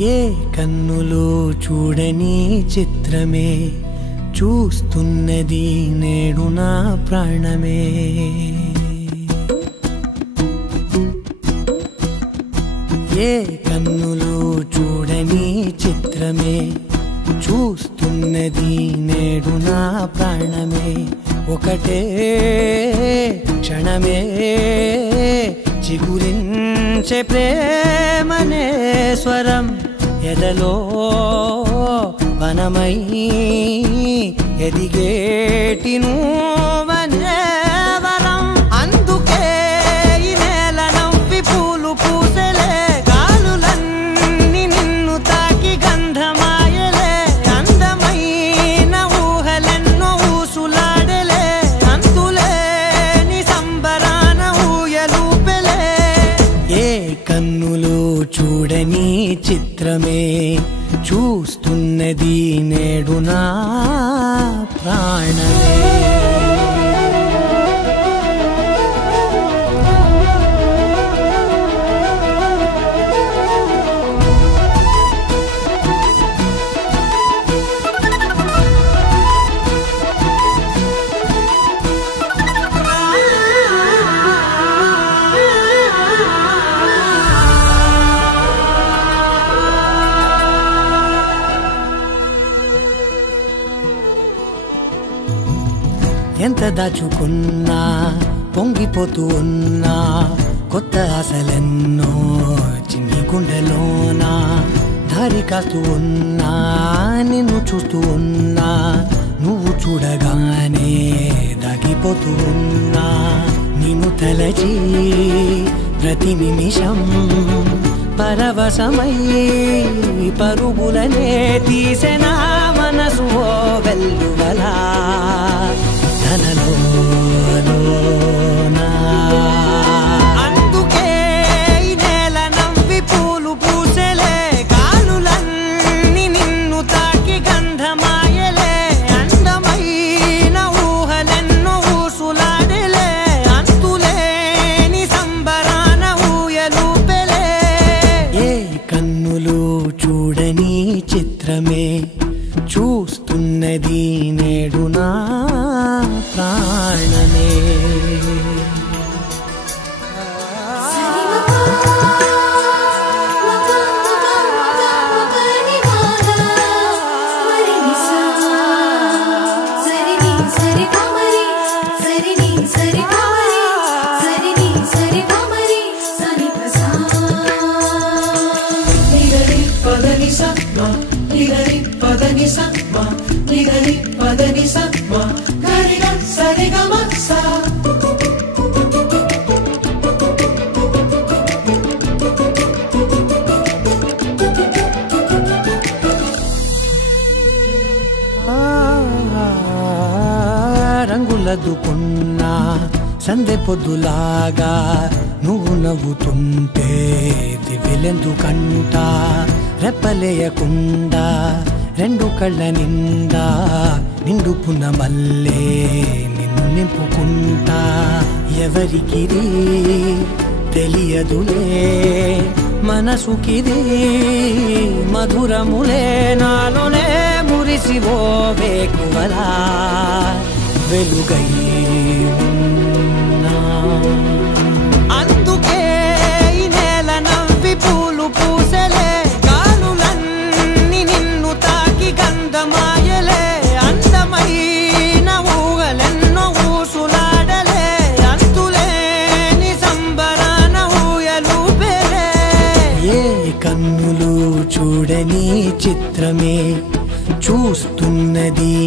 ఏ కన్నులో చూడని చిత్రమే చూస్తున్నది నేడు నా ప్రాణమే. ఏ కన్నులో చూడని చిత్రమే చూస్తున్నది నేడు నా ప్రాణమే. ఒకటే క్షణమే చిగురించే ప్రేమనే స్వరం ఎదలో వనమై ఎదిగేటి నువ్వనే వరం. అందుకే ఈ నేల నవ్వి పూలు పూసెలే, గాలులన్నీ నిన్ను తాకి గంధమాయలే. అందమైన ఊహలెన్నో ఊసులాడలే, అంతులేని సంబరాన ఊయలూపెలే. ఏ కన్నులో చూడని చిత్రమే చూస్తున్నది నేడు నా ప్రాణమే. ఎంత దాచుకున్నా పొంగిపోతూ ఉన్నా, కొత్త ఆశలెన్నో చిన్ని గుండెలోనా. దారి కాస్తూ ఉన్నా, నిన్ను చూస్తూ ఉన్నా, నువ్వు చూడగానే దాగిపోతూ ఉన్నా. నిన్ను తలచి ప్రతి నిమిషం పరవశమై పరుగులనే తీసెనా మనసు ఓ వెల్లువలా. అందుకే ఈ నేల నవ్వి పూలు పూసెలే, గాలులన్నీ నిన్ను తాకి గంధమాయలే. అందమైన ఊహలెన్నో ఊసులాడలే, అంతులేని సంబరాన ఊయలూపెలే. ఏ కన్నులు చూడని చిత్రమే చూస్తున్నది నేడు నా ప్రాణమే. రంగులదుకున్నా సందె పొద్దులాగా నువ్వు నవ్వుతుంటే దివ్వెలెందుకంట. రెప్పలేయకుండా రెండు కళ్ళ నిండా నిండుకున్న మల్లే నిన్ను నింపుకుంటా. ఎవరికిది తెలియదులే మనసుకిది మధురములే, నాలోనే మురిసివో వేకువలా వెలుగై ఉన్నా. అందుకే ఈ నేల నవ్వి పూలు పూసెలే, గాలులన్నీ నిన్ను తాకి గంధమాయలే. అందమైన ఊహలెన్నో ఊసులాడలే, అంతులేని సంబరాన ఊయలూపెలే. ఏ కన్నులు చూడని చిత్రమే చూస్తున్నది